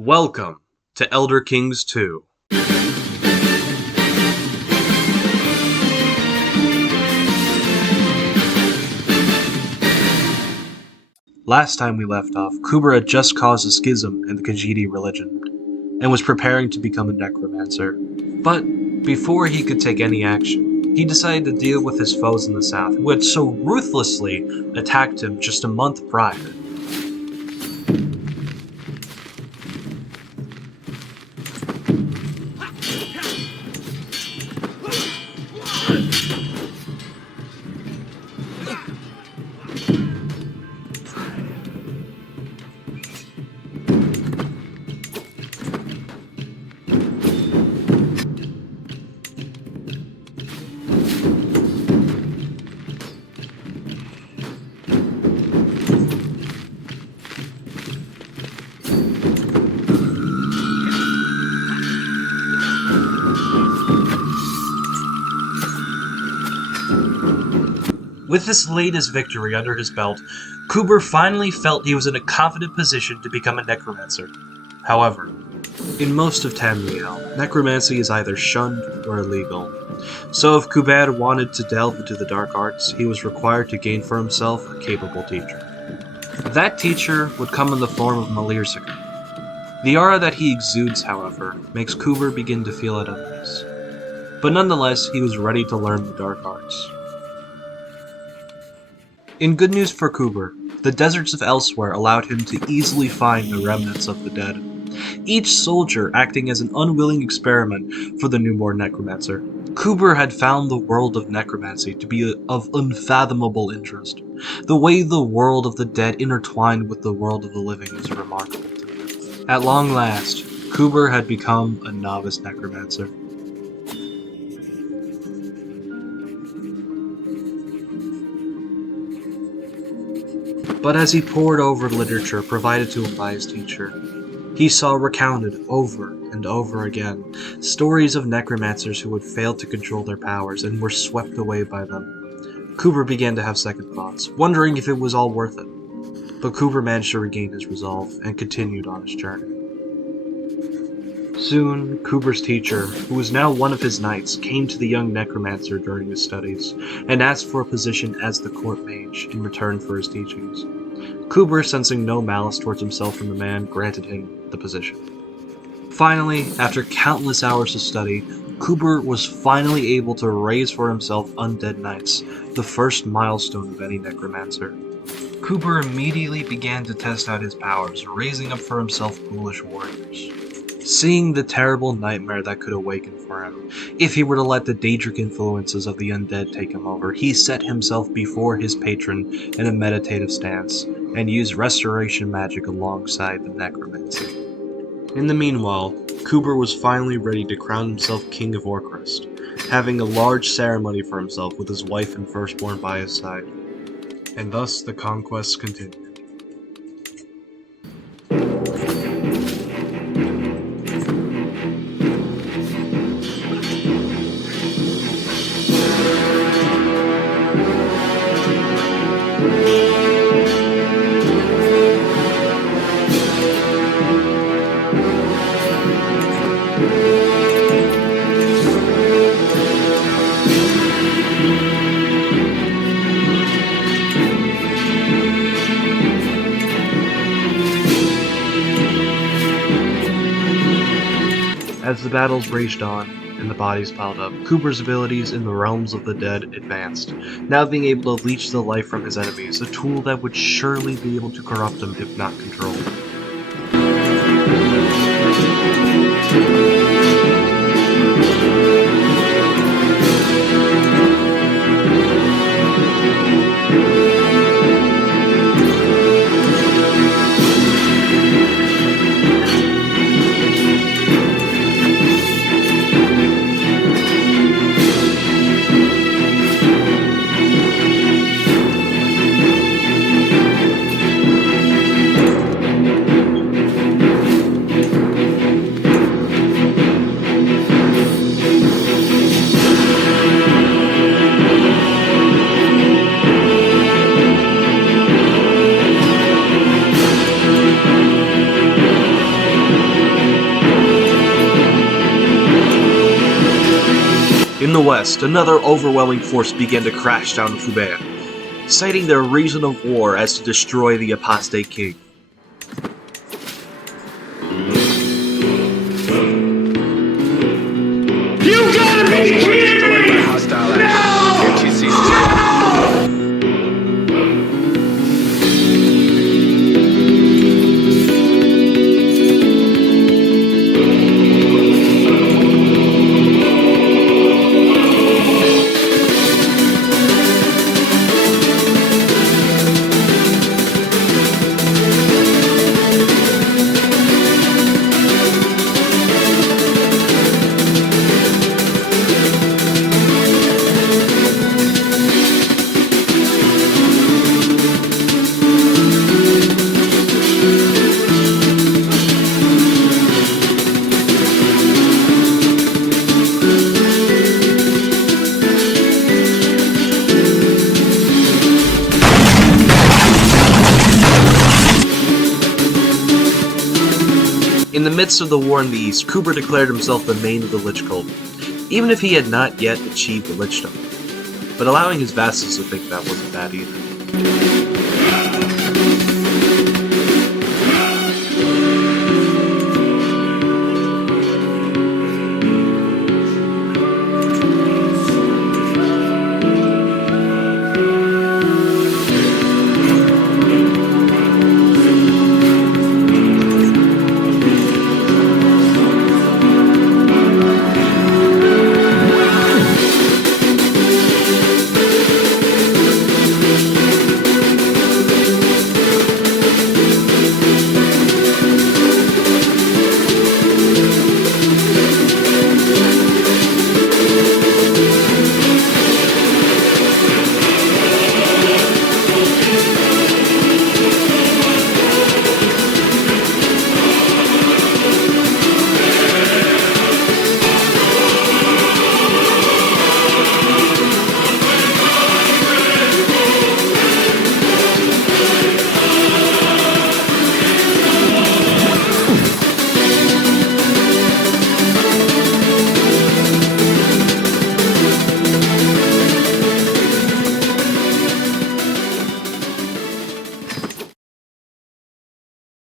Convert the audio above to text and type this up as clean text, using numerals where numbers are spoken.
Welcome to Elder Kings 2. Last time we left off, Kubur had just caused a schism in the Khajiit religion, and was preparing to become a necromancer. But before he could take any action, he decided to deal with his foes in the south, who had so ruthlessly attacked him just a month prior. With this latest victory under his belt, Kubur finally felt he was in a confident position to become a necromancer. However, in most of Tamriel, necromancy is either shunned or illegal. So if Kubur wanted to delve into the dark arts, he was required to gain for himself a capable teacher. That teacher would come in the form of Malirsiker. The aura that he exudes, however, makes Kubur begin to feel at unease. But nonetheless, he was ready to learn the dark arts. In good news for Kubur, the deserts of elsewhere allowed him to easily find the remnants of the dead, each soldier acting as an unwilling experiment for the newborn necromancer. Kubur had found the world of necromancy to be of unfathomable interest. The way the world of the dead intertwined with the world of the living is remarkable to him. At long last, Kubur had become a novice necromancer. But as he pored over literature provided to him by his teacher, he saw recounted over and over again stories of necromancers who had failed to control their powers and were swept away by them. Kubur began to have second thoughts, wondering if it was all worth it. But Kubur managed to regain his resolve and continued on his journey. Soon, Kubur's teacher, who was now one of his knights, came to the young necromancer during his studies, and asked for a position as the court mage in return for his teachings. Kubur, sensing no malice towards himself from the man, granted him the position. Finally, after countless hours of study, Kubur was finally able to raise for himself undead knights, the first milestone of any necromancer. Kubur immediately began to test out his powers, raising up for himself ghoulish warriors. Seeing the terrible nightmare that could awaken for him, if he were to let the Daedric influences of the undead take him over, he set himself before his patron in a meditative stance, and used restoration magic alongside the necromancy. In the meanwhile, Kubur was finally ready to crown himself King of Orcrist, having a large ceremony for himself with his wife and firstborn by his side. And thus the conquest continued. As the battles raged on, and the bodies piled up, Kubur's abilities in the realms of the dead advanced, now being able to leech the life from his enemies, a tool that would surely be able to corrupt them if not controlled. In the west, another overwhelming force began to crash down Fubea, citing their reason of war as to destroy the apostate king. You gotta be kidding me! In the midst of the war in the east, Kubur declared himself the main of the Lich cult, even if he had not yet achieved the Lichdom, but allowing his vassals to think that wasn't bad either.